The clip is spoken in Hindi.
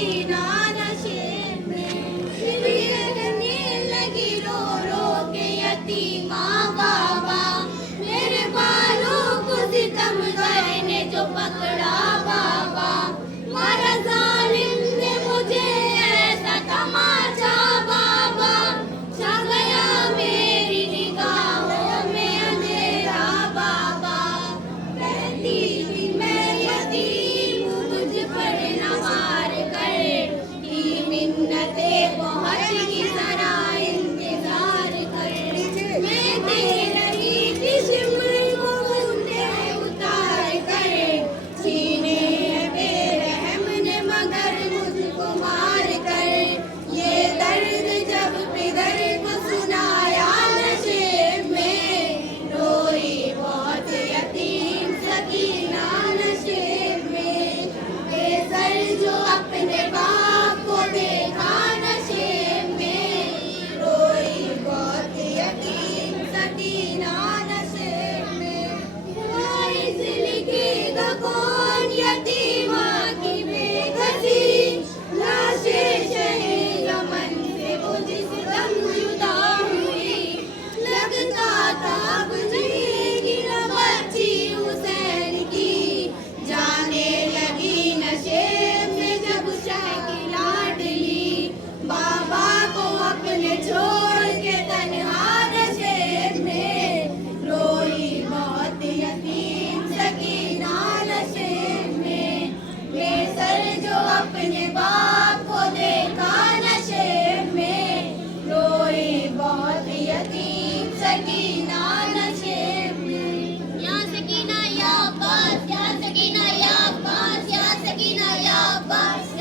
सकीना नशे में करने लगी रो रो के यतीमा बाबा मेरे बालों को सितम करने जो पकड़ा बाबा मारा जालिम ने मुझे ऐसा तमाचा बाबा छा गया मेरी निगाहों में अंधेरा बाबा कहती थी मैं यतीम हूँ मुझ पर नवार कर की मिन्नते बहुत की जरा इंतजार कर मैं दे रही थी शिमर को मुझे उतार कर सीने बेरहम ने मगर मुझको मार कर ये दर्द जब पिघल को सुनाया नशे में रोई बहुत यतीम सकीना नशे में बेसर जो अपने बाप को देखा नशे में रोई बहुत यतीम सकीना नशे में वारिस लिखेगा कौन यतीमा की बेकसी लाशे शहे यमन से वो जिस दम जुदा हुई लगता था अब जिएगी न बच्ची हुसैन की जाने लगी नशे में जब शह की लाडली बाबा को अपने छोड़ के तन्हा नशे में रोई बहुत यतीम सकीना नशे में बेसर जो अपने बाप को देखा नशे में रोई बहुत यतीम सकीना नशे में या सकीना या अब्बास या सकीना या अब्बास या सकीना या अब्बास